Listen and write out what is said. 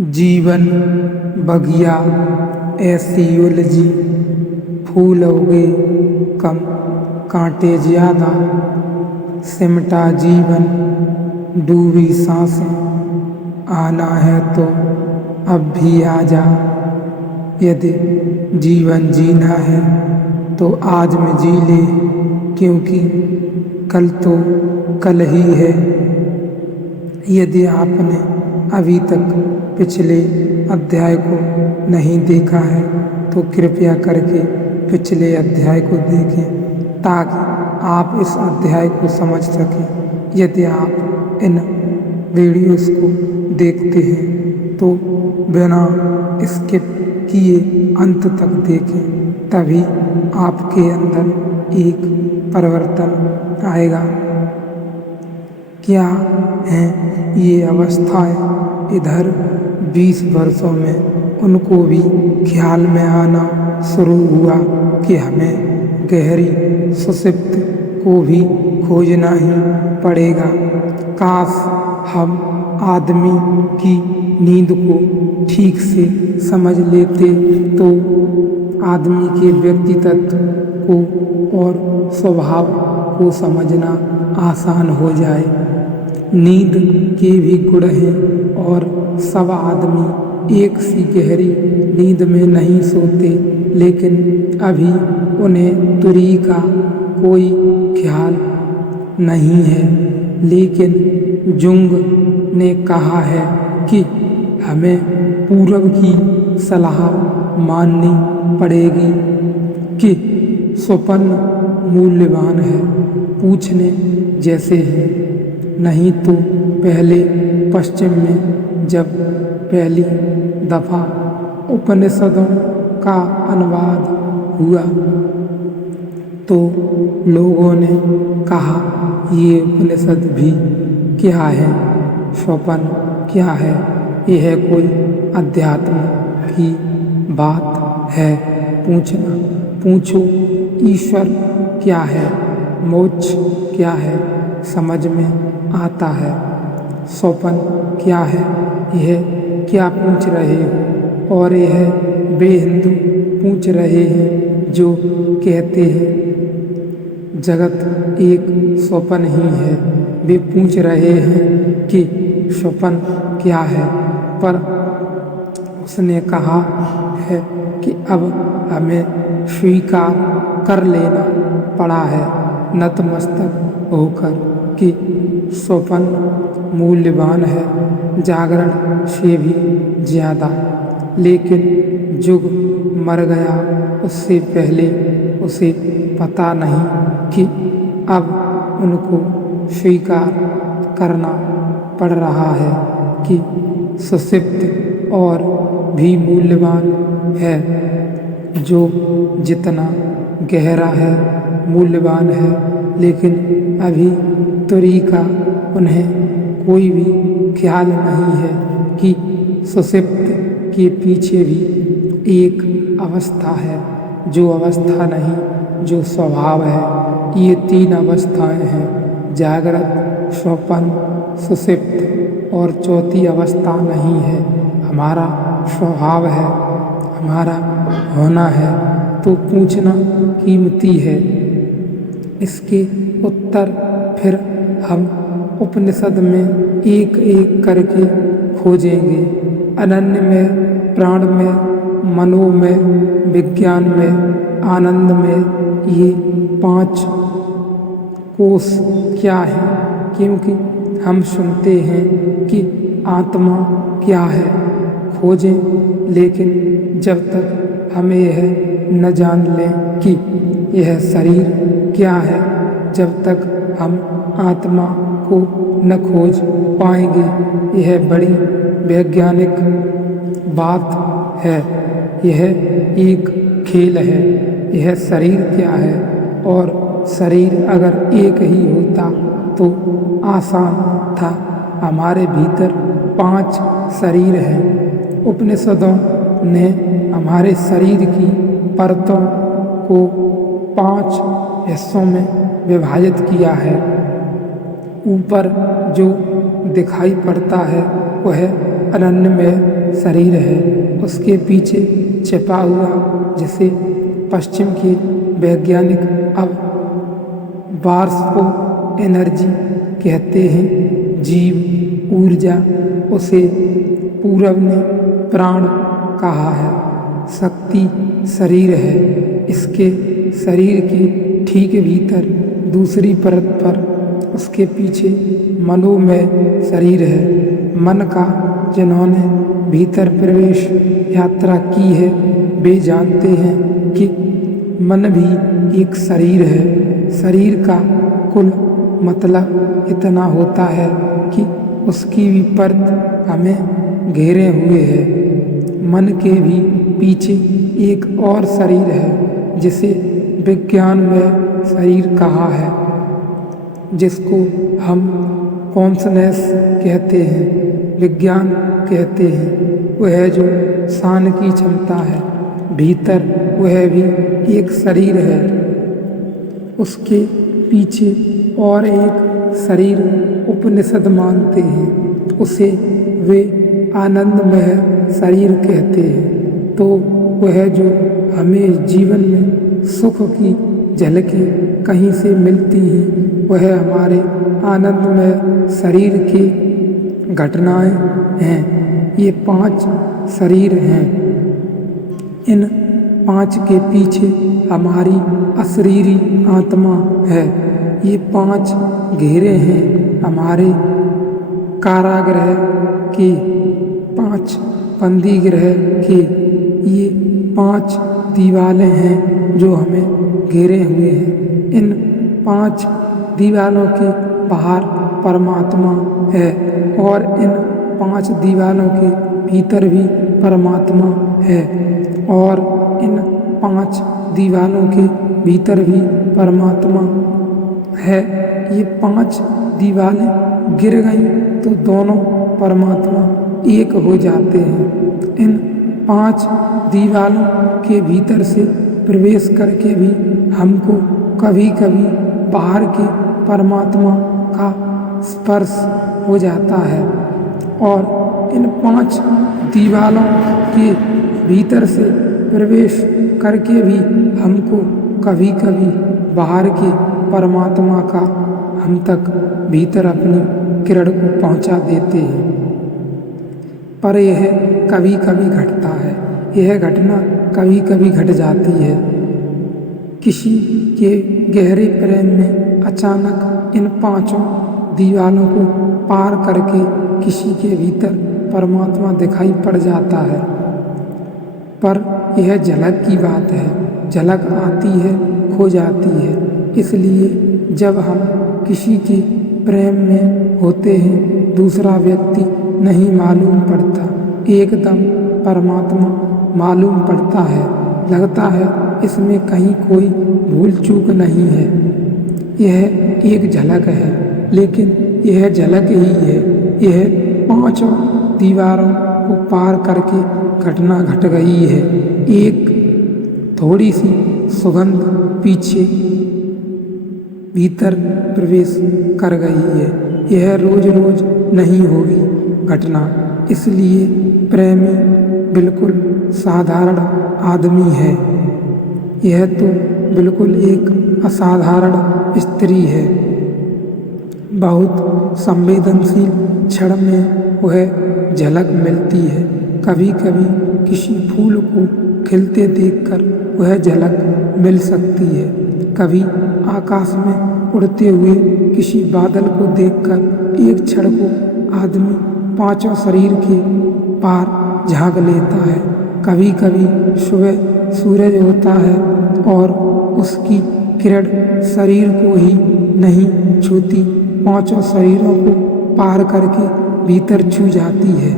जीवन बगिया ऐसी उलझी, फूल उगे कम कांटे ज्यादा, सिमटा जीवन डूबी सांसें, आना है तो अब भी आजा। यदि जीवन जीना है तो आज में जी ले, क्योंकि कल तो कल ही है। यदि आपने अभी तक पिछले अध्याय को नहीं देखा है तो कृपया करके पिछले अध्याय को देखें ताकि आप इस अध्याय को समझ सकें। यदि आप इन वीडियोस को देखते हैं तो बिना स्किप किए अंत तक देखें, तभी आपके अंदर एक परिवर्तन आएगा। क्या हैं ये अवस्थाएं? इधर 20 वर्षों में उनको भी ख्याल में आना शुरू हुआ कि हमें गहरी सुषुप्त को भी खोजना ही पड़ेगा। काश हम आदमी की नींद को ठीक से समझ लेते तो आदमी के व्यक्तित्व को और स्वभाव को समझना आसान हो जाए। नींद के भी गुण हैं और सब आदमी एक सी गहरी नींद में नहीं सोते, लेकिन अभी उन्हें तुरी का कोई ख्याल नहीं है। लेकिन जुंग ने कहा है कि हमें पूरब की सलाह माननी पड़ेगी कि स्वप्न मूल्यवान है, पूछने जैसे हैं। नहीं तो पहले पश्चिम में जब पहली दफा उपनिषदों का अनुवाद हुआ तो लोगों ने कहा ये उपनिषद भी क्या है, स्वप्न क्या है, यह कोई अध्यात्म की बात है। पूछो ईश्वर क्या है, मोक्ष क्या है, समझ में आता है। स्वप्न क्या है, यह क्या पूछ रहे हो? और यह बेहिंदू पूछ रहे हैं जो कहते हैं जगत एक स्वप्न ही है। वे पूछ रहे हैं कि स्वप्न क्या है, पर उसने कहा है कि अब हमें स्वीकार कर लेना पड़ा है नतमस्तक होकर कि स्वप्न मूल्यवान है, जागरण से भी ज्यादा। लेकिन जुग मर गया उससे पहले उसे पता नहीं कि अब उनको स्वीकार करना पड़ रहा है कि सुषुप्त और भी मूल्यवान है, जो जितना गहरा है मूल्यवान है। लेकिन अभी तुरी का उन्हें कोई भी ख्याल नहीं है कि सुषुप्त के पीछे भी एक अवस्था है, जो अवस्था नहीं, जो स्वभाव है। ये 3 अवस्थाएं हैं, जागृत, स्वप्न, सुषुप्त, और चौथी अवस्था नहीं है। हमारा स्वभाव है, हमारा होना है, तो पूछना कीमती है। इसके उत्तर फिर हम उपनिषद में एक एक करके खोजेंगे। अनन्य में, प्राण में, मनो में, विज्ञान में, आनंद में, ये 5 कोश क्या है? क्योंकि हम सुनते हैं कि आत्मा क्या है, खोजें, लेकिन जब तक हमें यह न जान लें कि यह शरीर क्या है, जब तक हम आत्मा को न खोज पाएंगे। यह बड़ी वैज्ञानिक बात है, यह एक खेल है। यह शरीर क्या है, और शरीर अगर एक ही होता तो आसान था। हमारे भीतर 5 शरीर हैं। उपनिषदों ने हमारे शरीर की परतों को 5 हिस्सों में विभाजित किया है। ऊपर जो दिखाई पड़ता है वह अनन्य में शरीर है, उसके पीछे छिपा हुआ, जिसे पश्चिम के वैज्ञानिक अब वार्स्पो एनर्जी कहते हैं, जीव ऊर्जा, उसे पूरब ने प्राण कहा है। शक्ति शरीर है, इसके शरीर के ठीक भीतर दूसरी परत पर उसके पीछे मनोमय शरीर है। मन का जिन्होंने भीतर प्रवेश यात्रा की है वे जानते हैं कि मन भी एक शरीर है। शरीर का कुल मतलब इतना होता है कि उसकी भी परत हमें घेरे हुए है। मन के भी पीछे एक और शरीर है जिसे विज्ञान में शरीर कहा है, जिसको हम कॉन्शनेस कहते हैं, विज्ञान कहते हैं। वह जो शान की क्षमता है, भीतर वह भी एक शरीर है। उसके पीछे और एक शरीर उपनिषद मानते हैं, उसे वे आनंदमय शरीर कहते हैं। तो वह जो हमें जीवन में सुख की झलकें कहीं से मिलती हैं, वह हमारे आनंदमय शरीर की घटनाएं हैं। ये 5 शरीर हैं। इन 5 के पीछे हमारी अशरीरी आत्मा है। ये 5 घेरे हैं हमारे कारागृह के, 5 बंदी गृह के। ये 5 दीवारें हैं जो हमें घेरे हुए हैं। इन 5 दीवारों के बाहर परमात्मा है और इन 5 दीवारों के भीतर भी परमात्मा है और इन 5 दीवारों के भीतर भी परमात्मा है। ये 5 दीवारें गिर गई तो दोनों परमात्मा एक हो जाते हैं। इन 5 दीवारों के भीतर से प्रवेश करके भी हमको कभी कभी बाहर के परमात्मा का स्पर्श हो जाता है और इन 5 दीवारों के भीतर से प्रवेश करके भी हमको कभी कभी बाहर के परमात्मा का हम तक भीतर अपनी किरण को पहुंचा देते हैं। पर यह कभी कभी घटता है, यह घटना कभी कभी घट जाती है। किसी के गहरे प्रेम में अचानक इन 5 दीवारों को पार करके किसी के भीतर परमात्मा दिखाई पड़ जाता है। पर यह झलक की बात है, झलक आती है, खो जाती है। इसलिए जब हम किसी के प्रेम में होते हैं, दूसरा व्यक्ति नहीं मालूम पड़ता, एकदम परमात्मा मालूम पड़ता है। लगता है इसमें कहीं कोई भूल चूक नहीं है। यह एक झलक है, लेकिन यह झलक ही है। यह 5 दीवारों को पार करके घटना घट गई है। एक थोड़ी सी सुगंध पीछे भीतर प्रवेश कर गई है। यह रोज रोज नहीं होगी घटना। इसलिए प्रेमी बिल्कुल साधारण आदमी है, यह तो बिल्कुल एक असाधारण स्त्री है। बहुत संवेदनशील क्षण में वह झलक मिलती है। कभी कभी किसी फूल को खिलते देखकर वह झलक मिल सकती है। कभी आकाश में उड़ते हुए किसी बादल को देखकर एक क्षण को आदमी 5 शरीर के पार झांक लेता है। कभी कभी सुबह सूरज होता है और उसकी किरण शरीर को ही नहीं छूती, 5 शरीरों को पार करके भीतर छू जाती है।